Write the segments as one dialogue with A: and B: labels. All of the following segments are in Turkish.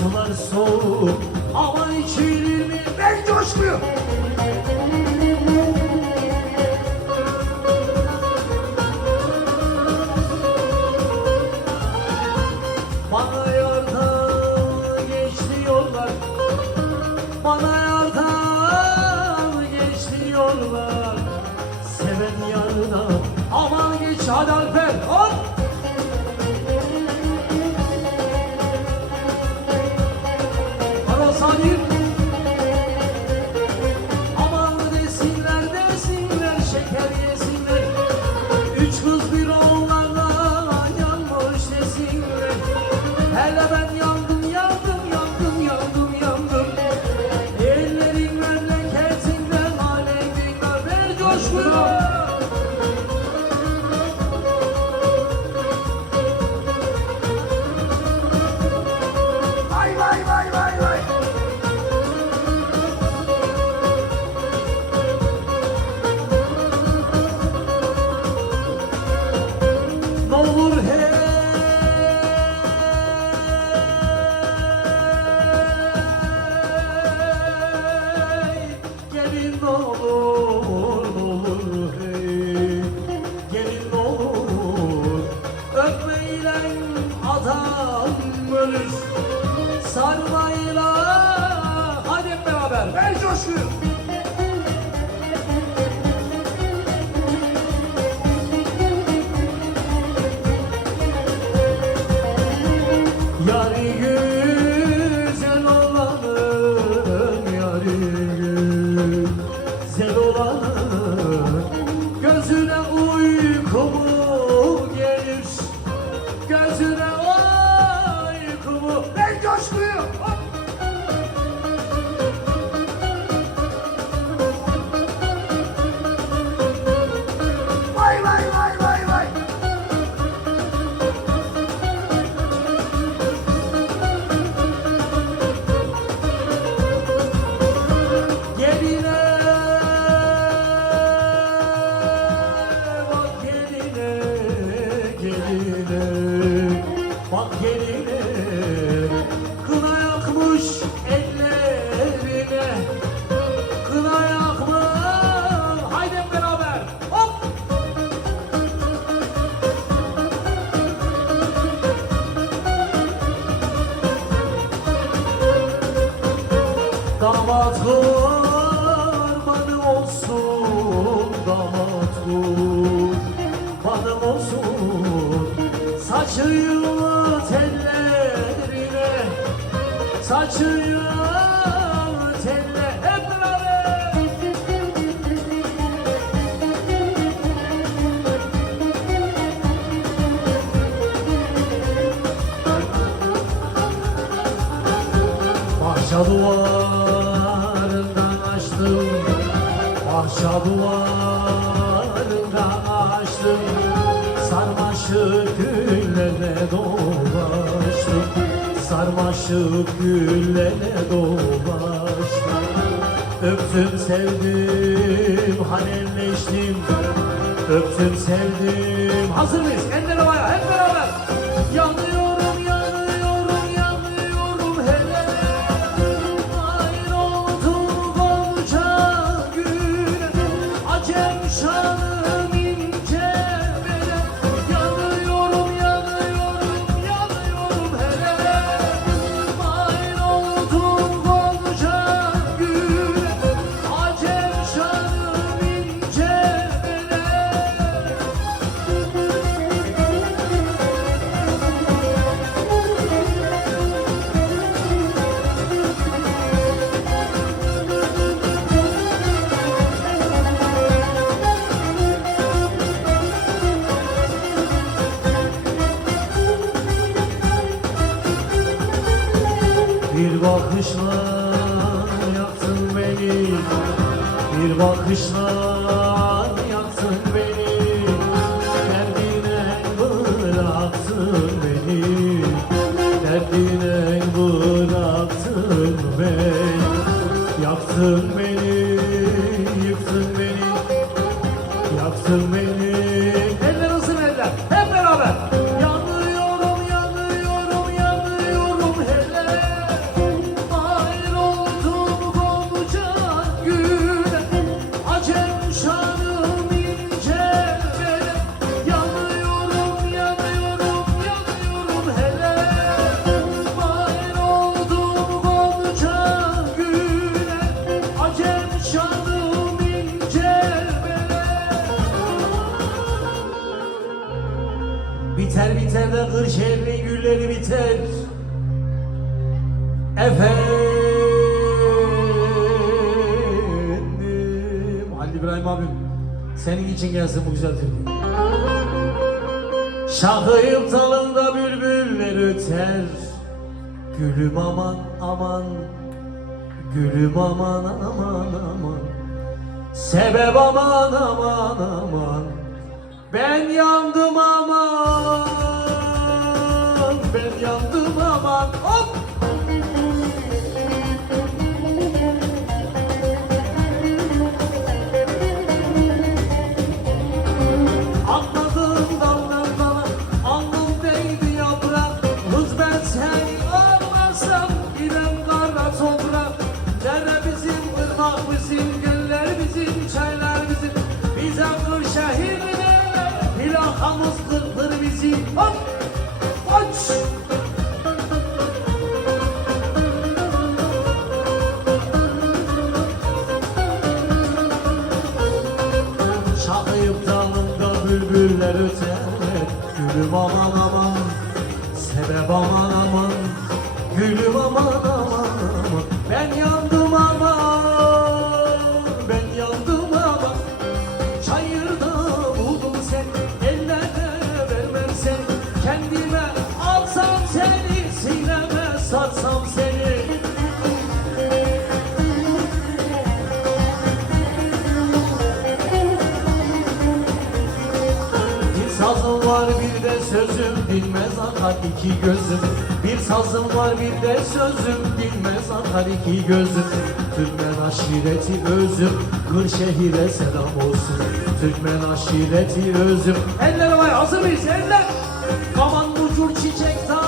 A: Sular soğuk, hava içilir? Ben coşmuyor. Damat kurbanı olsun damat kurbanım olsun. Saçıyor tellerine Saçıyor teller hep beraber. Bahçe duvar Ahşaplarında açtım Sarmaşık güllere dolaştım Sarmaşık güllere dolaştım Öptüm sevdim hanelleştim Öptüm sevdim Hazır mıyız? Eller havaya! bakışla yaktın beni. Bir bakışla İbrahim abim Senin için gelsin bu güzel türkü Şahıyım dalında bülbüller öter. Gülüm aman aman. Gülüm aman aman aman. Sebep aman aman aman. Ben yandım aman. Ben yandım aman. Hop! Gülüm aman aman Sebep aman aman. Gülüm aman aman akar iki gözüm. Bir sazım var bir de sözüm. Bilmez akar iki gözüm. Türkmen aşireti özüm. Kırşehir'e selam olsun. Türkmen aşireti özüm. Eller var hazır mıyız? Eller! Kaman ucur çiçek dağına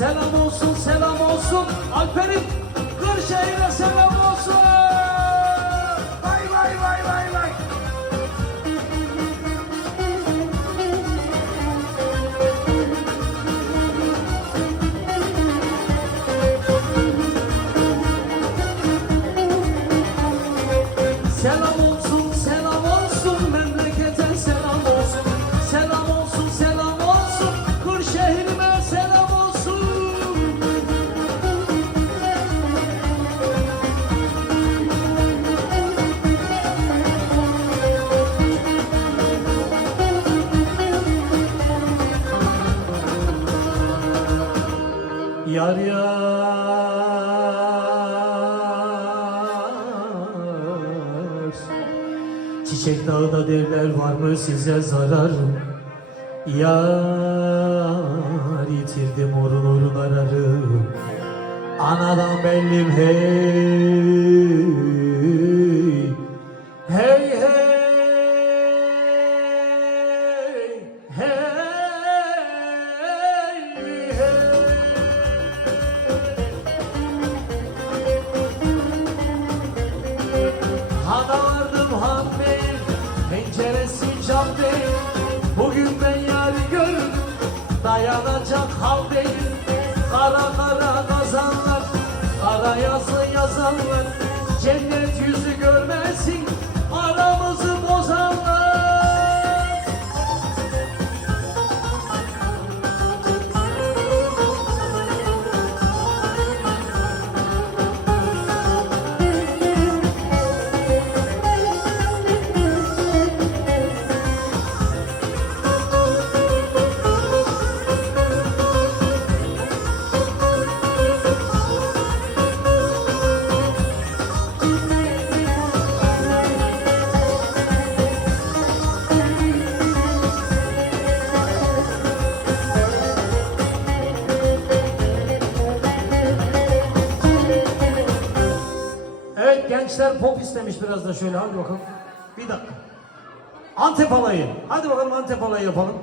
A: Selam olsun selam olsun. Alper'im Kırşehir'e selam olsun Yar yar Çiçek dağda devler var mı? Size zarar. Yar yitirdim orun ararım Anadan bellim Hey hey Hey Kara kara kazanlar. Kara yazı yazanlar. Cennet yüzü görmesin biraz da şöyle hadi bakalım. Bir dakika. Antep alayı. Hadi bakalım Antep alayı yapalım.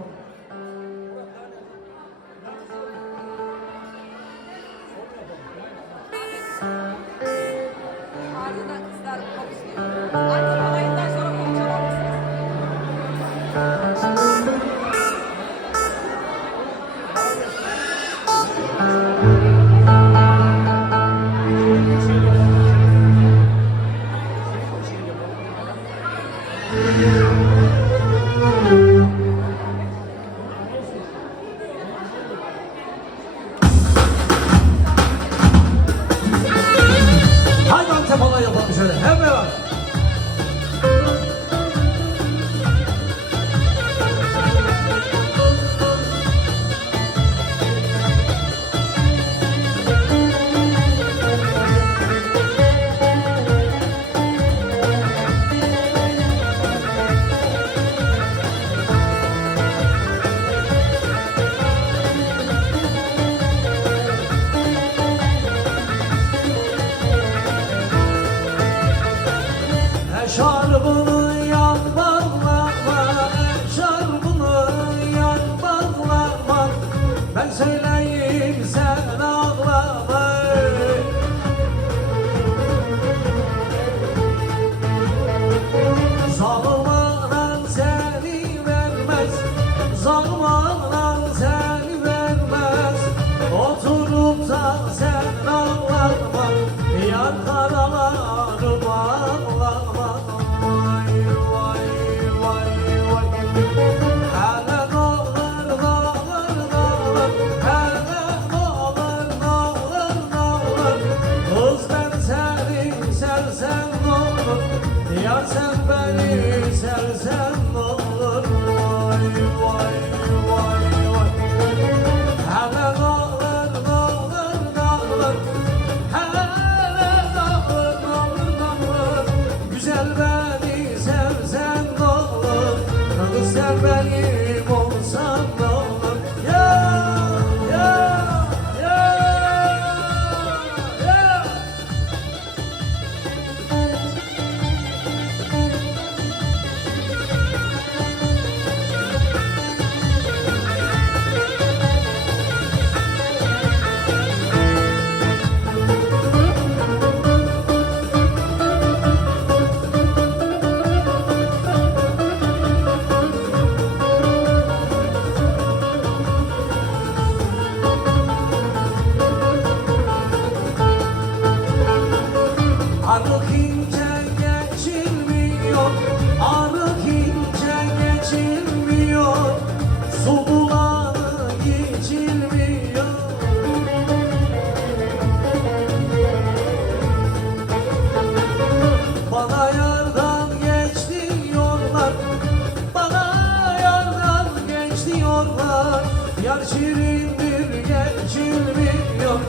A: Yar şirindir geçilmiyor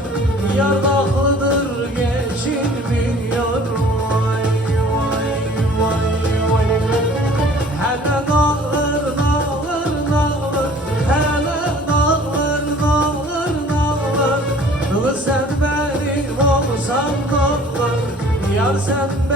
A: Yar baklıdır geçilmiyor Vay vay vay vay. Hele dağılır dağılır dağılır Hele dağılır dağılır dağılır Kılı sen beni olsan dağılır Yar sen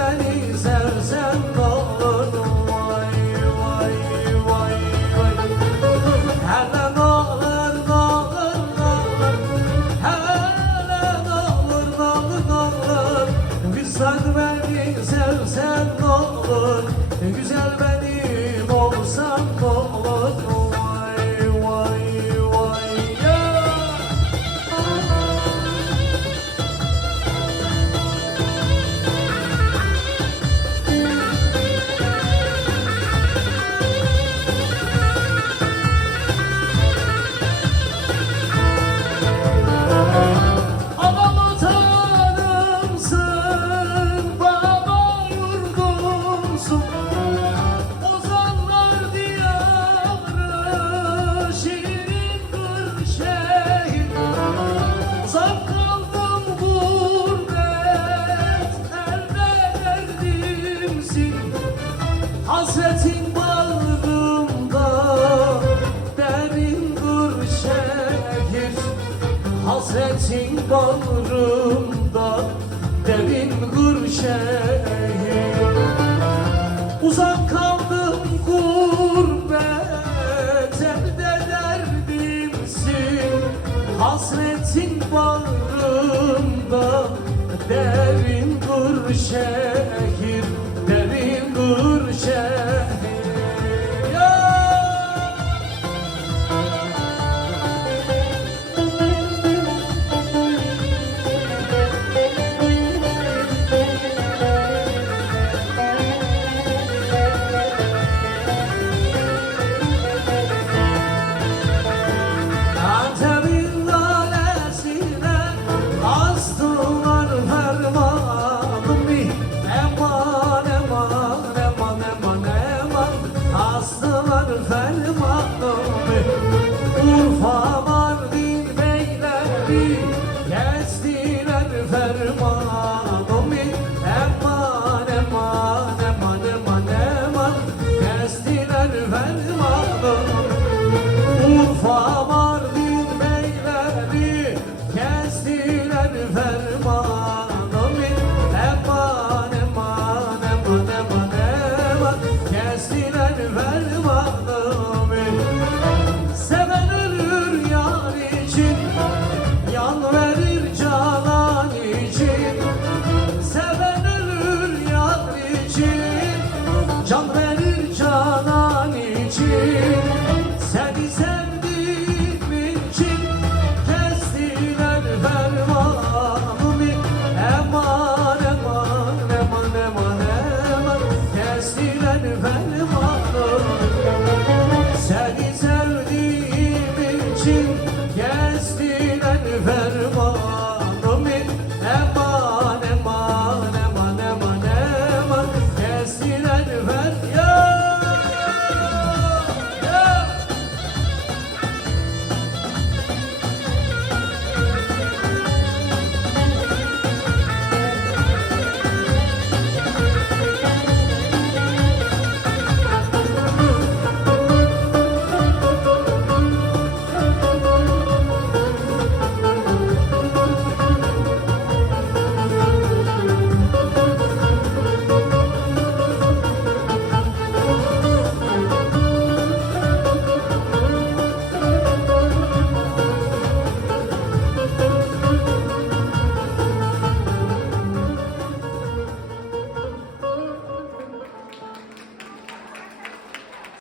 A: bağrımda derin gürşehir Uzak kaldım gurbet evde derdimsin Hasretin bağrımda derin gürşehir